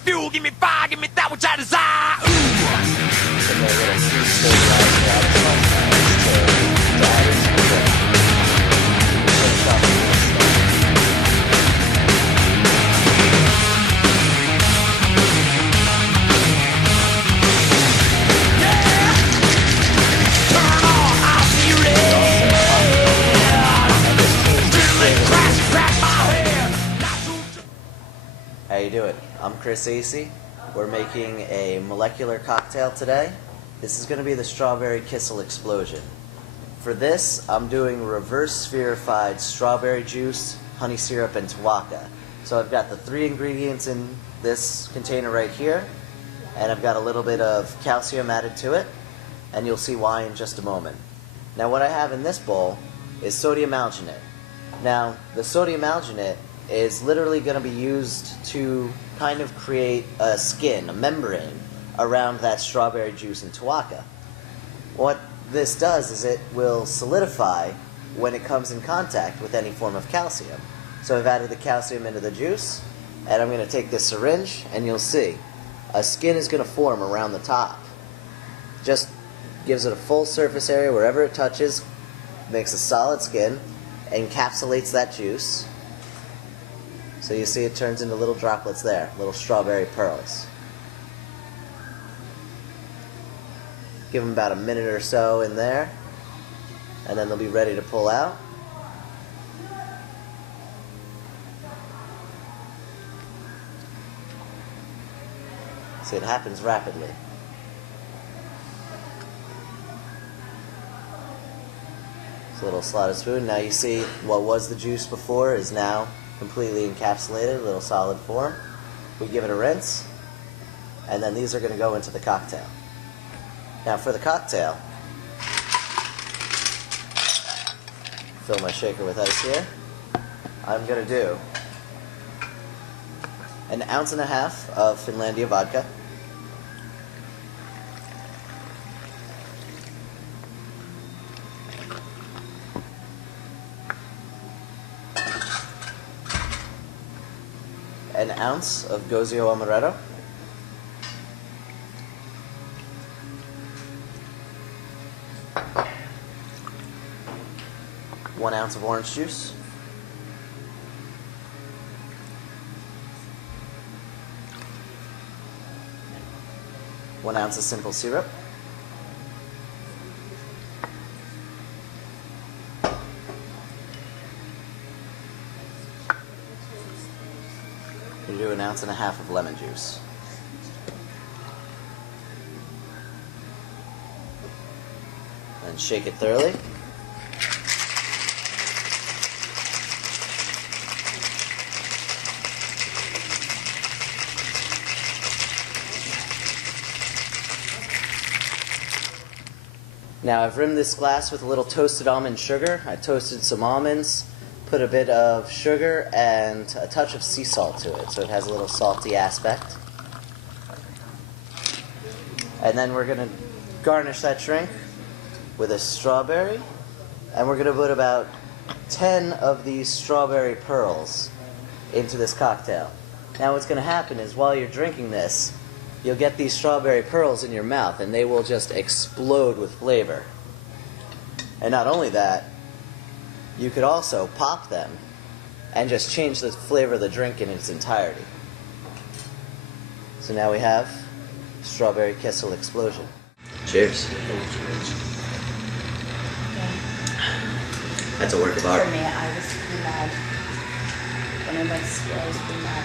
fuel, give me fire, give me that which I desire. How you doing? I'm Chris Asay. We're making a molecular cocktail today. This is going to be the strawberry Kissel explosion. For this, I'm doing reverse spherified strawberry juice, honey syrup, and Vodka. So I've got the 3 ingredients in this container right here, and I've got a little bit of calcium added to it, and you'll see why in just a moment. Now what I have in this bowl is sodium alginate. Now the sodium alginate is literally going to be used to kind of create a skin, a membrane, around that strawberry juice and Vodka. What this does is it will solidify when it comes in contact with any form of calcium. So I've added the calcium into the juice, and I'm going to take this syringe, and you'll see a skin is going to form around the top. Just gives it a full surface area wherever it touches, makes a solid skin, encapsulates that juice. So you see it turns into little droplets there, little strawberry pearls. Give them about a minute or so in there, and then they'll be ready to pull out. See, it happens rapidly. It's a little slotted spoon. Now you see what was the juice before is now completely encapsulated, a little solid form. We give it a rinse, and then these are going to go into the cocktail. Now for the cocktail, fill my shaker with ice here. I'm going to do 1.5 ounces of Finlandia vodka, an ounce of Gozio Amaretto, one ounce of orange juice, one ounce of simple syrup, you do 1.5 ounces of lemon juice. Then shake it thoroughly. Now I've rimmed this glass with a little toasted almond sugar. I toasted some almonds, put a bit of sugar and a touch of sea salt to it, so it has a little salty aspect. And then we're going to garnish that drink with a strawberry, and we're going to put about 10 of these strawberry pearls into this cocktail. Now what's going to happen is while you're drinking this, you'll get these strawberry pearls in your mouth, and they will just explode with flavor. And not only that, you could also pop them and just change the flavor of the drink in its entirety. So now we have strawberry Kissel explosion. Cheers. That's a work of art. For me, I was pretty mad. When I went to school, I was pretty mad.